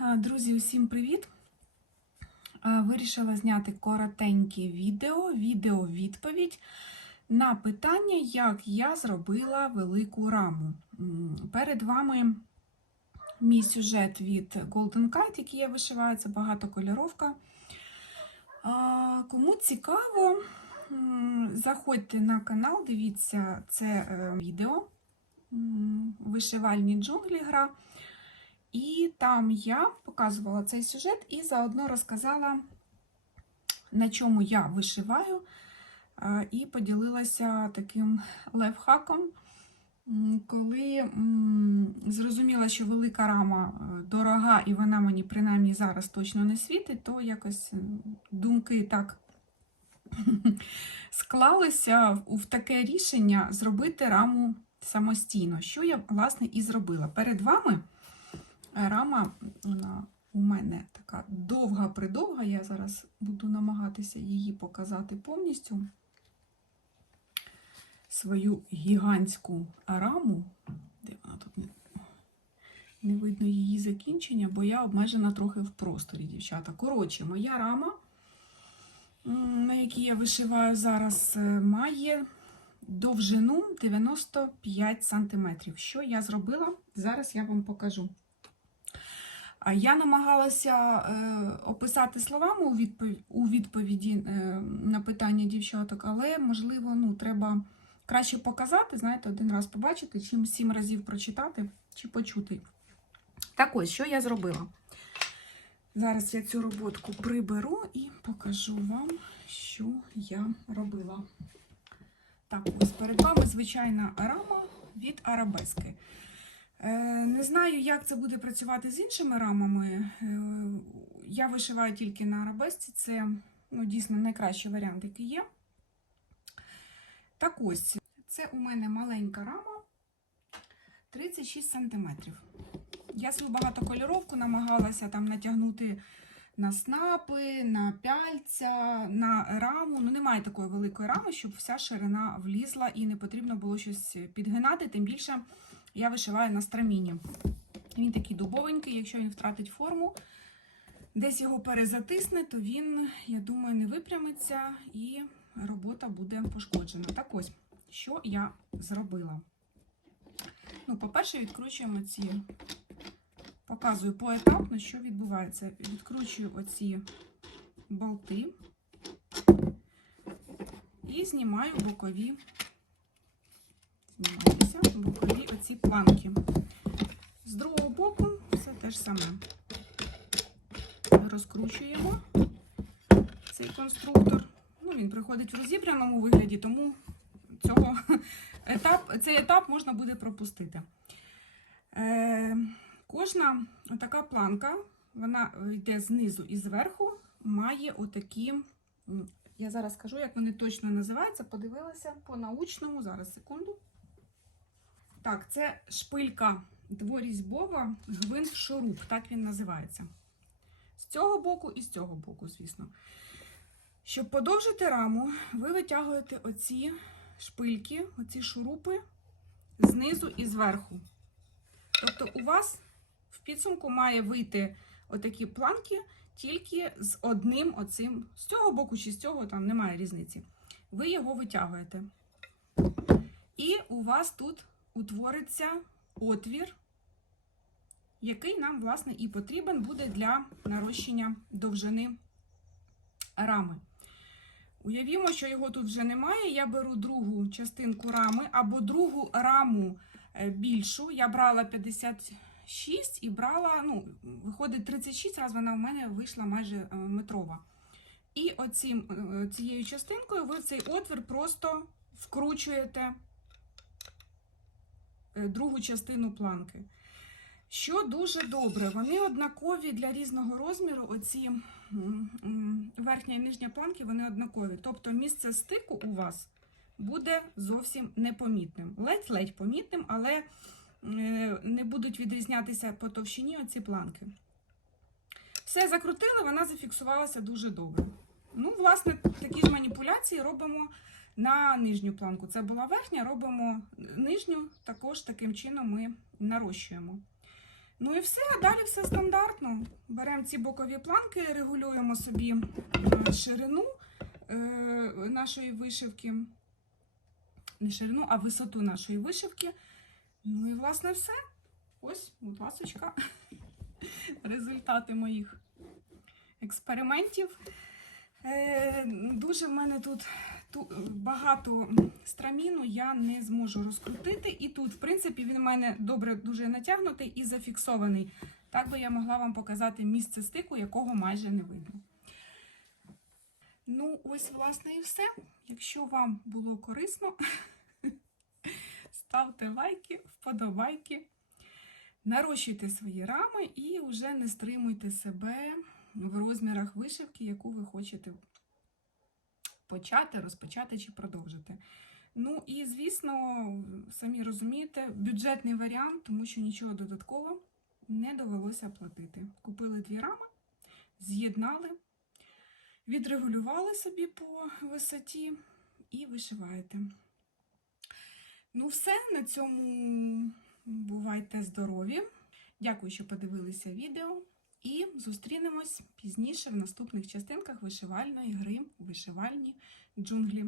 Друзі, усім привіт! Вирішила зняти коротеньке відео, відео-відповідь на питання, як я зробила велику раму. Перед вами мій сюжет від Golden Kite, який я вишиваю, це багатокольоровка. Кому цікаво, заходьте на канал, дивіться це е, відео Вишивальні джунглі гра. І там я показувала цей сюжет і заодно розказала, на чому я вишиваю, і поділилася таким лайфхаком, коли зрозуміла, що велика рама е, дорога, і вона мені принаймні зараз точно не світить, то якось думки так склалися в- в таке рішення зробити раму самостійно, що я, власне, і зробила. Перед вами рама вона у мене така довга-придовга. Я зараз буду намагатися її показати повністю. Свою гігантську раму. Де вона тут не, видно її закінчення, бо я обмежена трохи в просторі, дівчата. Коротше, моя рама, на якій я вишиваю зараз, е, має довжину 95 см. Що я зробила? Зараз я вам покажу. Я намагалася е, описати словами у, відповіді е, на питання дівчаток, але, можливо, ну, треба краще показати, знаєте, один раз побачити, чим сім разів прочитати чи почути. Так ось, що я зробила? Зараз я цю роботку приберу і покажу вам, що я робила. Так, ось перед вами звичайна рама від арабески. Е, Не знаю, як це буде працювати з іншими рамами. Е, Я вишиваю тільки на арабесці, це ну, дійсно найкращий варіант, який є. Так ось, це у мене маленька рама 36 см. Я свою багатокольоровку намагалася там натягнути на снапи, на пяльця, на раму. Ну, немає такої великої рами, щоб вся ширина влізла і не потрібно було щось підгинати, тим більше я вишиваю на страміні. Він такий дубовенький, якщо він втратить форму, десь його перезатисне, то він, я думаю, не випрямиться і робота буде пошкоджена. Так ось, що я зробила? Ну, по-перше, відкручуємо ці, показую поетапно, що відбувається. Відкручую оці болти і знімаю бокові знімаються бокові оці планки. З другого боку все те ж саме. Розкручуємо цей конструктор. Ну, він приходить в розібраному вигляді, тому цього етап, цей етап можна буде пропустити. Е, кожна така планка, вона йде знизу і зверху, має отакі. Я зараз скажу, як вони точно називаються. Подивилася по-научному. Зараз секунду. Так, це шпилька дворізьбова гвинт шуруп, так він називається. З цього боку і з цього боку, звісно. Щоб подовжити раму, ви витягуєте оці шпильки, оці шурупи знизу і зверху. Тобто, у вас в підсумку має вийти отакі планки тільки з одним оцим, з цього боку чи з цього, там немає різниці. Ви його витягуєте. І у вас тут утвориться отвір, який нам, власне, і потрібен буде для нарощення довжини рами. Уявімо, що його тут вже немає. Я беру другу частинку рами або другу раму е, більшу. Я брала 56 і брала, ну, виходить 36, раз вона у мене вийшла майже е, метрова. І оцім, е, цією частинкою ви цей отвір просто вкручуєте другу частину планки. Що дуже добре, вони однакові для різного розміру. Оці верхня і нижня планки, вони однакові. Тобто місце стику у вас буде зовсім непомітним. Ледь-ледь помітним, але е, не будуть відрізнятися по товщині оці планки. Все закрутили, вона зафіксувалася дуже добре. Ну, власне, такі ж маніпуляції робимо на нижню планку. Це була верхня, робимо нижню, також таким чином ми нарощуємо. Ну і все, далі все стандартно. Беремо ці бокові планки, регулюємо собі е, ширину е, нашої вишивки. Не ширину, а висоту нашої вишивки. Ну і власне все. Ось, будь ласочка, результати моїх експериментів. Е, дуже в мене тут, ту- багато страміну я не зможу розкрутити. І тут, в принципі, він у мене добре дуже натягнутий і зафіксований. Так би я могла вам показати місце стику, якого майже не видно. Ну, ось, власне, і все. Якщо вам було корисно, ставте лайки, вподобайки, нарощуйте свої рами і вже не стримуйте себе в розмірах вишивки, яку ви хочете почати, розпочати чи продовжити. Ну і, звісно, самі розумієте, бюджетний варіант, тому що нічого додатково не довелося платити. Купили дві рами, з'єднали, відрегулювали собі по висоті і вишиваєте. Ну, все, на цьому бувайте здорові. Дякую, що подивилися відео. І зустрінемось пізніше в наступних частинках вишивальної гри вишивальні джунглі.